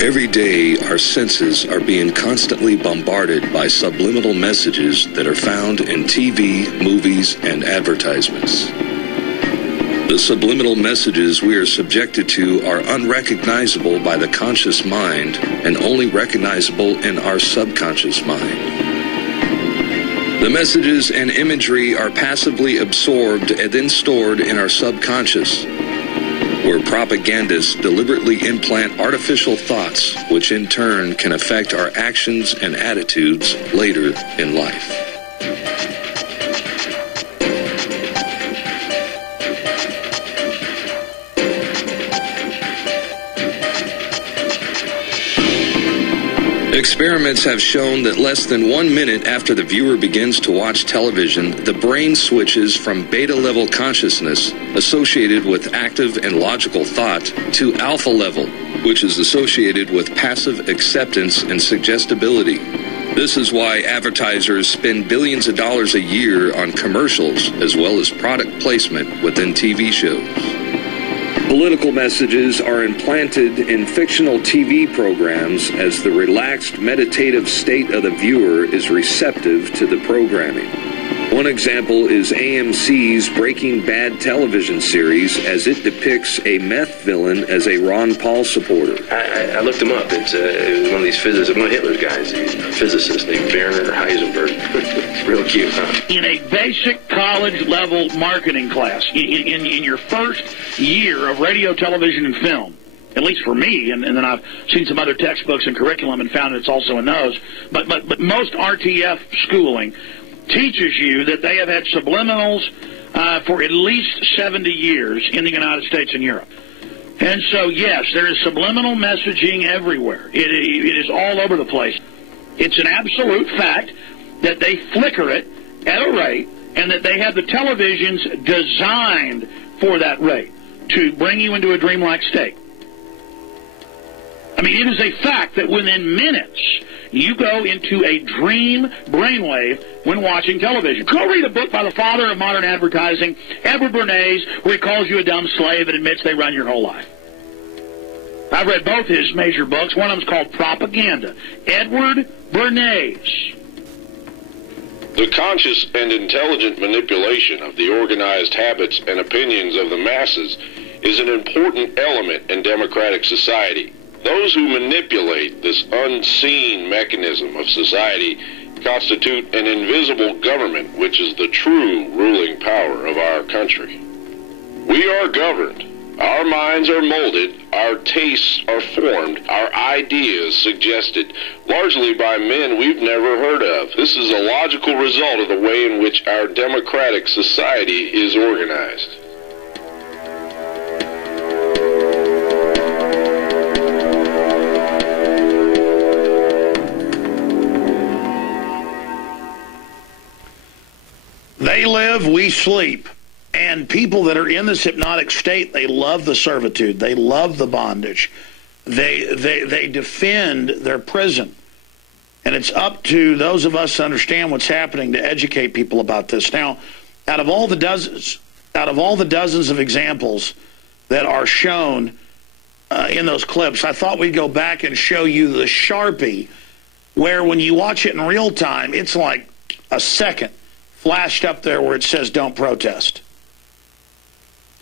Every day, our senses are being constantly bombarded by subliminal messages that are found in TV, movies, and advertisements. The subliminal messages we are subjected to are unrecognizable by the conscious mind and only recognizable in our subconscious mind. The messages and imagery are passively absorbed and then stored in our subconscious, where propagandists deliberately implant artificial thoughts, which in turn can affect our actions and attitudes later in life. Experiments have shown that less than 1 minute after the viewer begins to watch television, the brain switches from beta-level consciousness, associated with active and logical thought, to alpha level, which is associated with passive acceptance and suggestibility. This is why advertisers spend billions of dollars a year on commercials, as well as product placement within TV shows. Political messages are implanted in fictional TV programs as the relaxed, meditative state of the viewer is receptive to the programming. One example is AMC's Breaking Bad television series, as it depicts a meth villain as a Ron Paul supporter. I looked him up. It was one of these physicists, one of Hitler's guys, a physicist named Werner Heisenberg. Real cute, huh? In a basic college-level marketing class, in your first year of radio, television, and film, at least for me, and then I've seen some other textbooks and curriculum and found it's also in those, but most RTF schooling teaches you that they have had subliminals for at least 70 years in the United States and Europe. And so, yes, there is subliminal messaging everywhere. It is all over the place. It's an absolute fact that they flicker it at a rate, and that they have the televisions designed for that rate to bring you into a dreamlike state. I mean, it is a fact that within minutes, you go into a dream brainwave when watching television. Go read a book by the father of modern advertising, Edward Bernays, where he calls you a dumb slave and admits they run your whole life. I've read both his major books. One of them's called Propaganda. Edward Bernays. The conscious and intelligent manipulation of the organized habits and opinions of the masses is an important element in democratic society. Those who manipulate this unseen mechanism of society constitute an invisible government, which is the true ruling power of our country. We are governed. Our minds are molded, our tastes are formed, our ideas suggested, largely by men we've never heard of. This is a logical result of the way in which our democratic society is organized. They live, we sleep. And people that are in this hypnotic state, they love the servitude. They love the bondage. They defend their prison. And it's up to those of us to understand what's happening to educate people about this. Now, out of all the dozens of examples that are shown in those clips, I thought we'd go back and show you the Sharpie, where when you watch it in real time, it's like a second flashed up there where it says don't protest.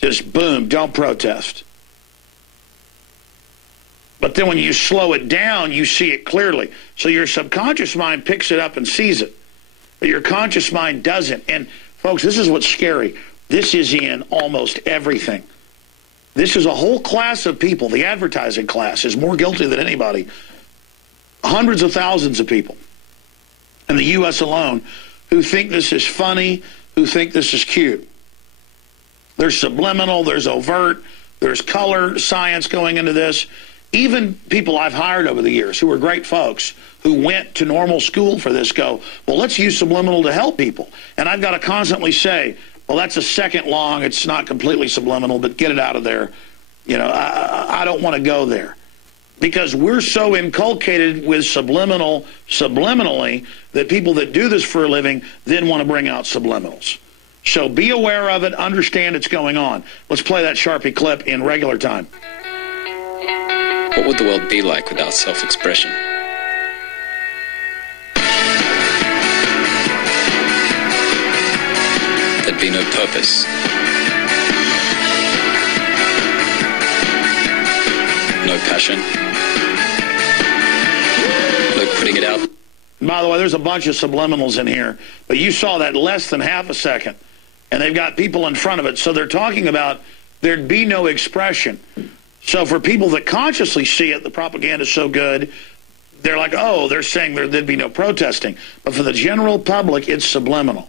Just boom, don't protest. But then when you slow it down, you see it clearly. So your subconscious mind picks it up and sees it. But your conscious mind doesn't. And folks, this is what's scary. This is in almost everything. This is a whole class of people. The advertising class is more guilty than anybody. Hundreds of thousands of people in the U.S. alone who think this is funny, who think this is cute. There's subliminal, there's overt, there's color science going into this. Even people I've hired over the years who are great folks who went to normal school for this go, well, let's use subliminal to help people. And I've got to constantly say, well, that's a second long. It's not completely subliminal, but get it out of there. You know, I don't want to go there. Because we're so inculcated with subliminally, that people that do this for a living then want to bring out subliminals. So be aware of it, understand it's going on. Let's play that Sharpie clip in regular time. What would the world be like without self-expression? There'd be no purpose. No passion. No putting it out. By the way, there's a bunch of subliminals in here, but you saw that less than half a second, and they've got people in front of it. So they're talking about there'd be no expression. So for people that consciously see it, the propaganda's so good, they're like, oh, they're saying there'd be no protesting. But for the general public, it's subliminal.